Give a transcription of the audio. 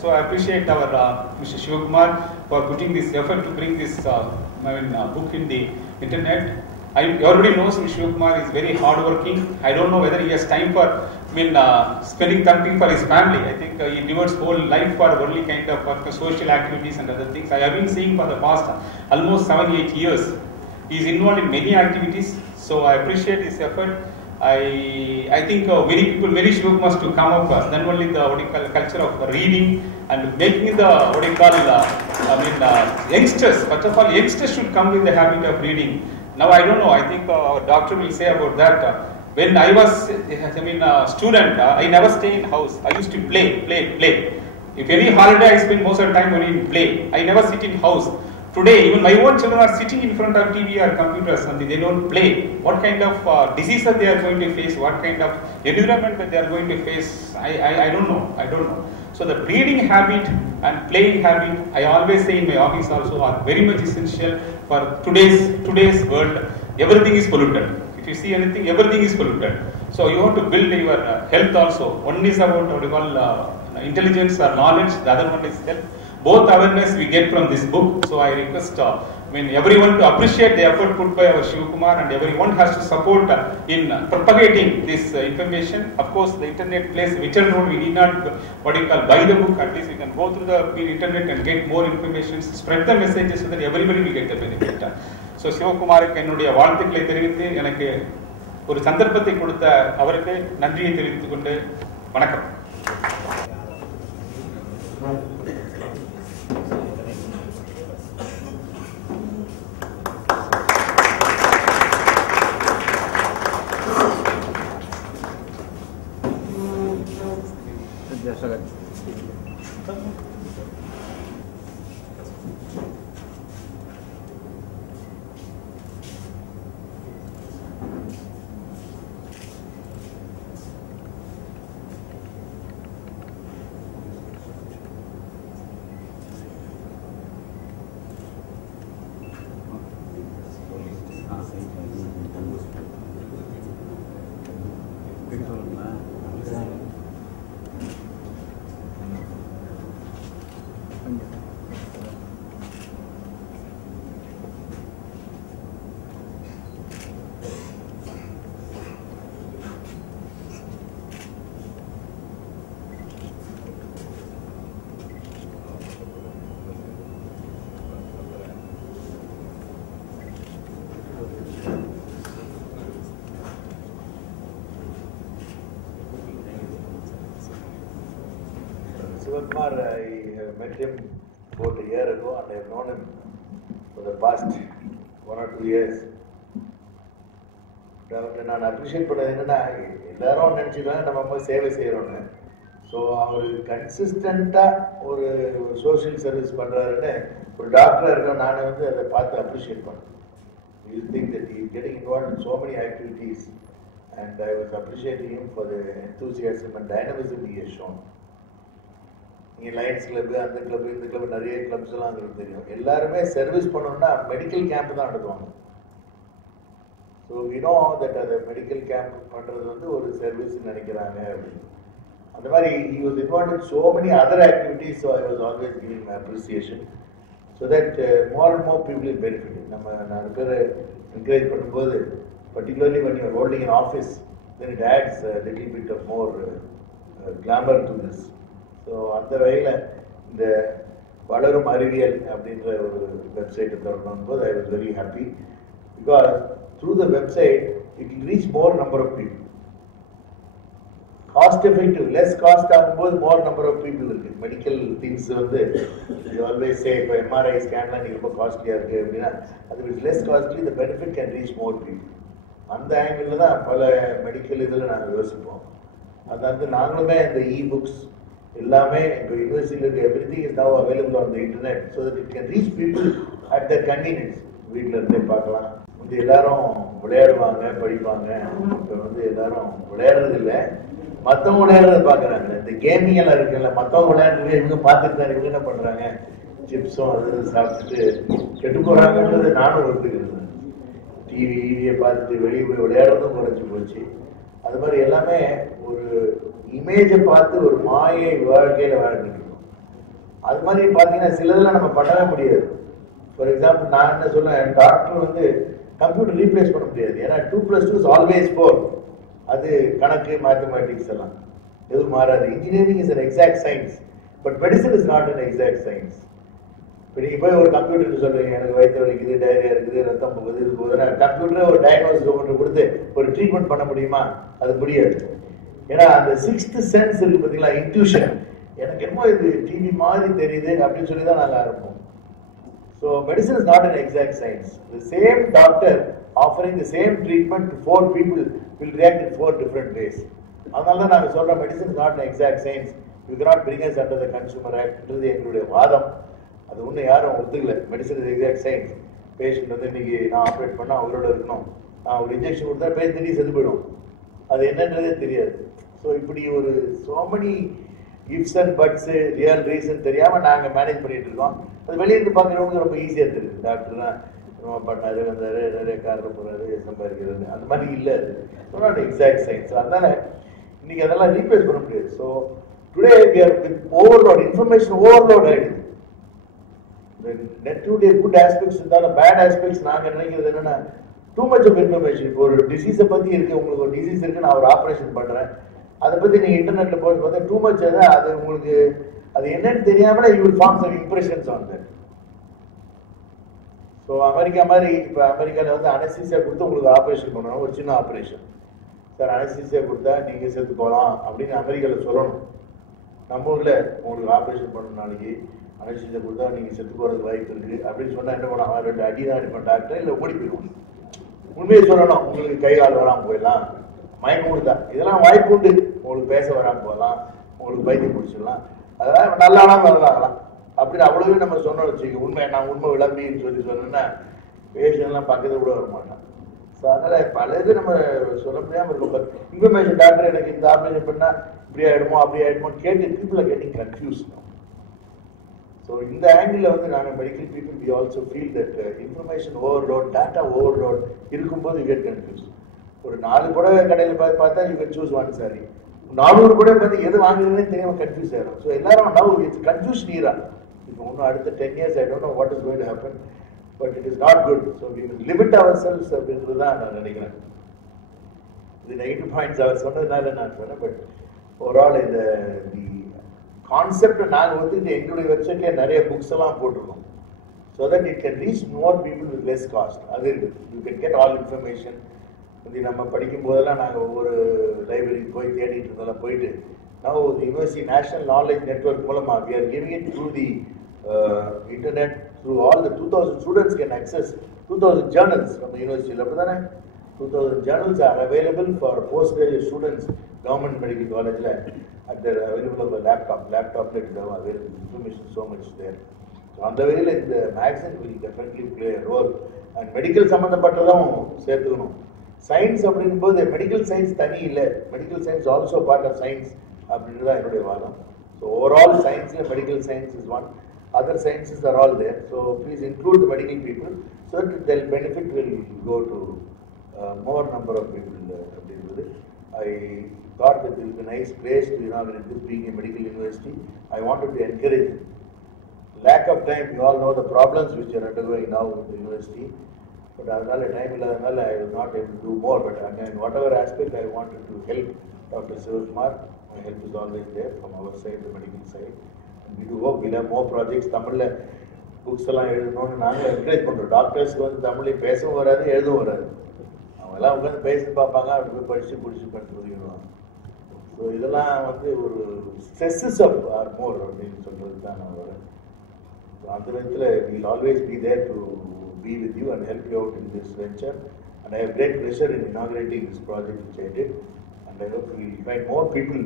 So I appreciate our Mr. Shivakumar for putting this effort to bring this book in the internet. He already knows Mr. Shivakumar is very hardworking. I don't know whether he has time for spending something for his family. I think he devotes whole life for only kind of social activities and other things. I have been seeing for the past almost 7-8 years. He is involved in many activities. So I appreciate his effort. I think many Shivakumars to come up, not only the culture of reading and making the youngsters. First of all, youngsters should come with the habit of reading. Now I don't know. I think our doctor will say about that. When I was a student, I never stay in house. I used to play. If any holiday, I spend most of the time only in play. I never sit in house. Today, even my own children are sitting in front of TV or computers and they don't play. What kind of diseases they are going to face, what kind of environment that they are going to face, I don't know. So the reading habit and playing habit, I always say in my office also, are very much essential for today's world. Everything is polluted. If you see anything, everything is polluted. So you have to build your health also. One is about what you call intelligence or knowledge, the other one is health. Both awareness we get from this book. So I request everyone to appreciate the effort put by our Shivakumar, and everyone has to support in propagating this information. Of course, the internet plays a vital role. We need not buy the book. At least we can go through the internet and get more information, spread the messages so that everybody will get the benefit. So சிவகுமாருக்கு என்னுடைய வாழ்த்துக்களை தெரிவித்து எனக்கு ஒரு சந்தர்ப்பத்தை கொடுத்த அவருக்கு நன்றியை தெரிவித்துக் கொண்டு வணக்கம். Shivakumar, I met him about a year ago and I have known him for the past 1 or 2 years. நான் அப்ரிஷியேட் பண்ணது என்னன்னா, எல்லாரும் நினச்சிடுவாங்க நம்ம போய் சேவை செய்கிறோன்னு. ஸோ அவர் கன்சிஸ்டண்ட்டாக ஒரு சோஷியல் சர்வீஸ் பண்ணுறாருன்னு ஒரு டாக்டராக இருக்கணும். நான் அதை பார்த்து அப்ரிஷியேட் பண்ணேன். You think that he is getting involve in so many activities and I was appreciating him for the enthusiasm and dynamism he has shown. நீங்கள் லயன்ஸ் கிளப்பு, அந்த கிளப்பு, இந்த கிளப்பு, நிறைய கிளப்ஸ் எல்லாம் உங்களுக்கு தெரியும். எல்லாருமே சர்வீஸ் பண்ணணும்னா மெடிக்கல் கேம்ப் தான் நடத்துவாங்க. ஸோ வி நோ தட் அதை மெடிக்கல் கேம்ப் பண்ணுறது ஒரு சர்வீஸ் நினைக்கிறாங்க அப்படின்னு. அந்த மாதிரி he was involved in so many other activities, so I was always giving my appreciation so that more and more people will benefit. நம்ம 4 பேர் encourage பண்ணும்போது, particularly when you are holding an office, then it adds a little bit of more glamour to this. So அந்த வகையில் இந்த வளரும் அறிவியல் அப்படின்ற ஒரு வெப்சைட்டை திறக்கும் போது I was very happy because through the website it will reach more number of people. Cost effective, less cost ஆகும்போது more number of people இருக்கு. Medical things you always say இப்போ MRI ஸ்கேன்லாம் நீங்கள் ரொம்ப காஸ்ட்லியாக இருக்குது அப்படின்னா அது is less costly, the benefit can reach more people. அந்த ஆங்கிளில் தான் பல மெடிக்கல் இதில் நாங்கள் யோசிப்போம். அது நாங்களுமே இந்த இ-புக்ஸ் எல்லாமே இப்போ யூனிவர்சிட்டியில் இருக்க everything is now available on the internet so that it can reach people at their convenience. வீட்டில் இருந்தே பார்க்கலாம். எல்லாரும் விளையாடுவாங்க, படிப்பாங்க. இப்போ எல்லாரும் விளையாடுறது இல்லை, மற்றவங்க விளையாடுறத பார்க்குறாங்க. இந்த கேமிங் எல்லாம் இருக்குல்ல, மற்றவங்க விளையாடுறது இவங்க பார்த்துட்டு தான் இவங்க என்ன பண்ணுறாங்க, சிப்ஸும் அது சாப்பிட்டுட்டு கெட்டு போகிறாங்கன்றது நானும் ஒத்துக்கிறேன். டிவியை பார்த்துட்டு வெளியே போய் விளையாடுறதும் குறைஞ்சி போச்சு. அது மாதிரி எல்லாமே ஒரு இமேஜை பார்த்து ஒரு மாயை வாழ்க்கையில் வாழ்ந்துட்டு இருக்கோம். அது மாதிரி பார்த்தீங்கன்னா சிலதெல்லாம் நம்ம பண்ணவே முடியாது. ஃபார் எக்ஸாம்பிள் நான் என்ன சொல்லுவேன், டாக்டர் வந்து கம்ப்யூட்டர் ரீப்ளேஸ் பண்ண முடியாது. ஏன்னா 2+2 is always 4. அது கணக்கு மேத்தமேட்டிக்ஸ் எல்லாம் எதுவும் மாறாது. Engineering is an exact science, but medicine is not an exact science. இப்போ நீங்கள் போய் ஒரு கம்ப்யூட்டர் சொல்றீங்க, எனக்கு வயிற்று வலிக்குது, டைரியா இருக்குது, ரத்தம் போகுது, இது போகுதுன்னா கம்ப்யூட்டரே ஒரு டயக்னோசிஸ் ஒன்று கொடுத்து ஒரு ட்ரீட்மெண்ட் பண்ண முடியுமா? அது முடியாது. ஏன்னா அந்த 6th சென்ஸ் இருக்கு பார்த்தீங்களா, இன்ட்யூஷன், எனக்கு என்னமோ இது டிவி மாதிரி தெரியுது அப்படின்னு சொல்லி தான் நாங்கள் ஆரம்பிப்போம். So medicine is not an exact science. The same doctor offering the same treatment to 4 people will react in 4 different ways. அதனால தான் நாங்கள் சொல்கிறோம் medicine is not an exact science. You cannot bring us under the Consumer Act-ன்றது எங்களுடைய வாதம். அது ஒன்றும் யாரும் ஒத்துக்கல. Medicine is exact science. Patient வந்து இன்னைக்கு நான் ஆப்ரேட் பண்ணால் அவரோட இருக்கணும், நான் ஒரு இன்ஜெக்ஷன் கொடுத்தா பேஷண்ட் திடீர் செத்து போயிடும், அது என்னன்றதே தெரியாது. ஸோ இப்படி ஒரு so many ifs and puts, real reason தெரியாமல் நாங்கள் மேனேஜ் பண்ணிட்டு இருக்கோம். அது வெளியிருந்து பார்க்குறவங்க ரொம்ப ஈஸியாக தெரியுது. டாக்டர்னா பண்ணாரு, வந்தாரு, நிறைய காரில் போகிறாரு, சம்பாதிக்கிறது, அந்த மாதிரி இல்லை. அது நாட் எக்ஸாக்ட் சயின்ஸ். அதனால இன்னைக்கு அதெல்லாம் ரீப்ளேஸ் பண்ண முடியாது. So today we are with overload, information overload ஆகிடுது. நெட்டுடைய குட் ஆஸ்பெக்ட்ஸ் இருந்தாலும் பேட் ஆஸ்பெக்ட்ஸ் நாங்கள் நினைக்கிறது என்னன்னா, டூ மச் ஆஃப் இன்ஃபர்மேஷன். இப்போ ஒரு டிசீஸை பற்றி இருக்கு, உங்களுக்கு ஒரு டிசீஸ் இருக்கு, நான் ஒரு ஆப்ரேஷன் பண்ணுறேன், அதை பற்றி நீங்கள் இன்டர்நெட்டில் போட்டு பார்த்தா டூ மச் அது உங்களுக்கு அது என்னன்னு தெரியாமலே you will form some impressions on that. So America மாதிரி, இப்போ அமெரிக்காவில் வந்து அனஸ்தீசியா கொடுத்து உங்களுக்கு ஆப்ரேஷன் பண்ணணும், ஒரு சின்ன ஆப்ரேஷன். சார் அனஸ்தீசியா கொடுத்தா நீங்கள் செத்து போகலாம் அப்படின்னு அமெரிக்காவில் சொல்லணும். நம்ம ஊரில் உங்களுக்கு ஆப்ரேஷன் பண்ணணும், நாளைக்கு அனஸ்தீசியா கொடுத்தா நீங்கள் செத்து போகிறதுக்கு வாய்ப்பு இருக்குது அப்படின்னு சொன்னால் என்ன பண்ணுவாங்க, 2 அடி தான் அடிப்பேன் டாக்டர், இல்லை ஓடி போயிடுவோம். உண்மையை சொல்லணும், உங்களுக்கு கை கால் வராமல் போயிடலாம், மயக்கம் கொடுத்தா இதெல்லாம் வாய்ப்பு உண்டு, உங்களுக்கு பேச வராமல் போகலாம், உங்களுக்கு பைத்தியம் பிடிச்சிடலாம், அதெல்லாம் நல்லாலாம் வரலாங்களாம் அப்படின்னு அவ்வளோவே நம்ம சொன்னோம் வச்சுக்கோங்க. உண்மை நான் உண்மை விளம்பின்னு சொன்னோன்னா பேஷண்ட்லாம் பக்கத்தில் கூட வர மாட்டான். ஸோ அதனால் பல இது நம்ம சொல்ல முடியாமல் இருக்கும். இன்ஃபர்மேஷன் டாக்டர் எனக்கு இந்த ஆப்ரேஷன் பண்ணால் இப்படி ஆகிடுமோ அப்படி ஆகிடுமோ கேட்டு people are getting confuse. So இந்த ஆங்கிளில் வந்து நாங்கள் medical people we also feel that information overload, data overload இருக்கும்போது யூ கெட் கன்ஃபியூஸ். ஒரு 4 புடவை கடையில் பார்த்தா யூ கேன் சூஸ் 1 சாரி, 400 புடவை பார்த்து எது வாங்குறதுன்னு தெரியாமல் கன்ஃபியூஸ் ஆகிடும். ஸோ எல்லாரும் நவ் இட்ஸ் கன்ஃபியூஷன் ஈரா. இப்போ இன்னும் அடுத்த 10 years I don't know what is going to happen, but it is not good. So we will limit ourselves அப்படின்றது தான் நான் நினைக்கிறேன். இது நெகட்டிவ் பாயிண்ட்ஸ் அவர் சொன்னதுனால நான் சொன்னேன். பட் ஓவரால் இந்த கான்செப்டை நாங்கள் வந்துட்டு எங்களுடைய வெப்சைட்லேயே நிறைய புக்ஸ் எல்லாம் போட்டிருக்கோம். So that it can reach more people with less cost. அது இருக்குது, you can get all information. இது நம்ம படிக்கும் போதெல்லாம் நாங்கள் ஒவ்வொரு லைப்ரரிக்கு போய் தேடிட்டு இருந்தோம்லாம் போயிட்டு now the University National Knowledge Network மூலமாக we are giving it through the internet, through all the 2000 students can access 2000 journals from the university. அப்படிதானே 2000 journals are available for postgraduate students government medical college at their available laptop let them available information so much there. So அந்த வகையில் இந்த magazine will definitely play a role. and medical சம்பந்தப்பட்டதும் சேர்த்துக்கணும். Science அப்படிங்கும்போது medical science தனி இல்லை, medical science also part of science அப்படின்றது தான் என்னுடைய வாதம். ஸோ ஓவரால் சயின்ஸில் medical science is one, other sciences are all there. So please include the medical people so that their benefit will go to more number of people அப்படின்றது. I thought that it will be a nice place to inaugurate this being a medical university. I wanted to encourage it. Lack of time, you all know the problems which are undergoing now in the university. But அதனால time இல்லாதனால I was not able to do more. But again, whatever aspect I wanted to help Dr. Sivakumar, my help is always there from our side, the medical side. And we do hope we'll have more projects. தமிழில் books எல்லாம் எழுதணும்னு நாங்கள் encourage பண்ணுறோம். டாக்டர்ஸ்க்கு வந்து தமிழில் பேசவும் வராது, எழுதவும் வராது. அவங்கெல்லாம் உட்காந்து பேசி பார்ப்பாங்க, அப்படி போய் படித்து பண்ணிட்டு போயிடுவாங்க. ஸோ இதெல்லாம் வந்து ஒரு ஸ்ட்ரெஸ்ஸஸ் ஆஃப் ஆர் மோர் அப்படின்னு சொல்கிறது தான் நான் வரேன். ஸோ அந்த விதத்தில் we'll always be there to be with you and help you out in this venture. And I have great pleasure in inaugurating this project which I did. And I hope we will find more people